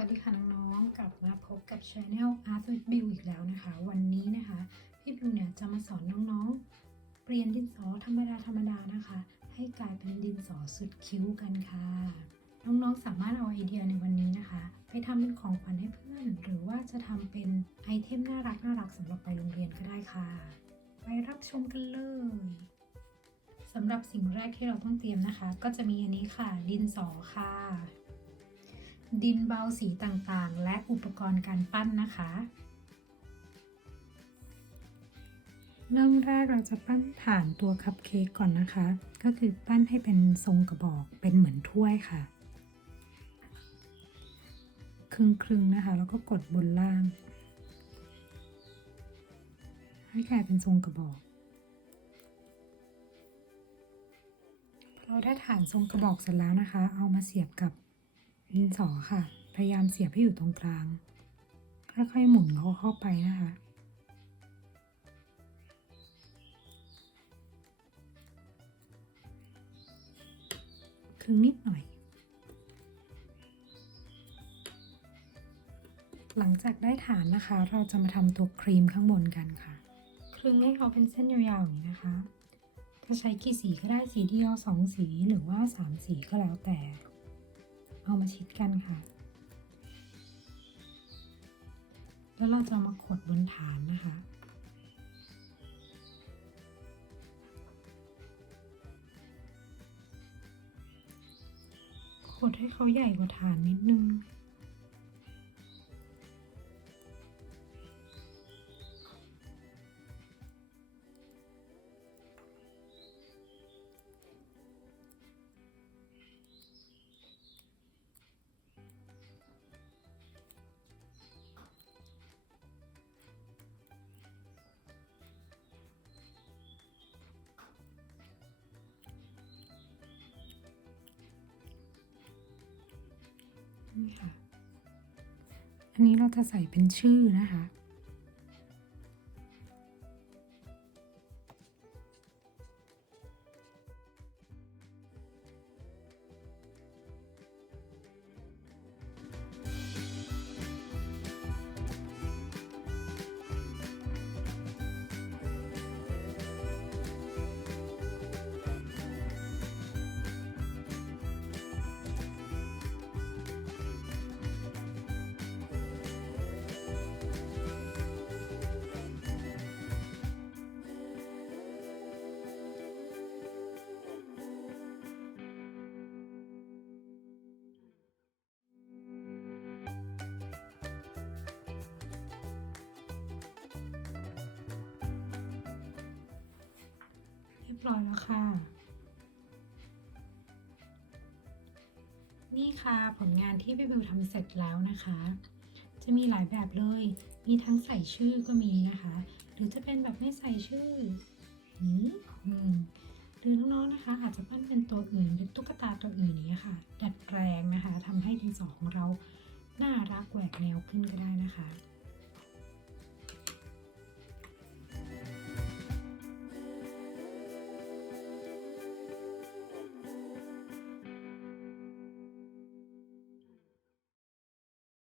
วัสดีค่ะน้องๆกลับมาพบกับ Channel Art with Bill อีกแล้วนะคะวันนี้นะคะพี่บิวเนี่ยจะมาสอนน้องๆเปลี่ยนดินสอธรรมดานะคะให้กลายเป็นดินสอสุดคิ้วกันค่ะน้องๆสามารถเอาไอเดียในวันนี้นะคะไปทำเป็นของขวัญให้เพื่อนหรือว่าจะทำเป็นไอเทมน่ารักสำหรับไปโรงเรียนก็ได้ค่ะไปรับชมกันเลยสำหรับสิ่งแรกที่เราต้องเตรียมนะคะก็จะมีอันนี้ค่ะดินสอค่ะดินเบาสีต่างๆและอุปกรณ์การปั้นนะคะเริ่มแรกเราจะปั้นฐานตัวคัพเค้กก่อนนะคะก็คือปั้นให้เป็นทรงกระบอกเป็นเหมือนถ้วยค่ะครึ่งนะคะแล้วก็กดบนล่างให้กลายเป็นทรงกระบอกเราได้ฐานทรงกระบอกเสร็จแล้วนะคะเอามาเสียบกับดินสอค่ะพยายามเสียบให้อยู่ตรงกลางค่อยๆหมุนเข้าไปนะคะครึ่งนิดหน่อยหลังจากได้ฐานนะคะเราจะมาทำตัวครีมข้างบนกันค่ะคลึงให้เขาเป็นเส้นยาวๆอย่างนี้นะคะจะใช้กี่สีก็ได้สีเดียว2สีหรือว่า3สีก็แล้วแต่เอามาชิดกันค่ะแล้วเราจะมาขดบนฐานนะคะขดให้เขาใหญ่กว่าฐานนิดนึงนี่ค่ะอันนี้เราจะใส่เป็นชื่อนะคะเรียบร้อยแล้วค่ะนี่ค่ะผลงานที่พี่บิวทำเสร็จแล้วนะคะจะมีหลายแบบเลยมีทั้งใส่ชื่อก็มีนะคะหรือจะเป็นแบบไม่ใส่ชื่อหรือน้องๆนะคะอาจจะปั้นเป็นตัวอื่นเป็นตุ๊กตาตัวอื่นนี้ค่ะดัดแปลงนะคะทำให้ดินสอของเราน่ารักแหวกแนวขึ้นก็ได้นะคะ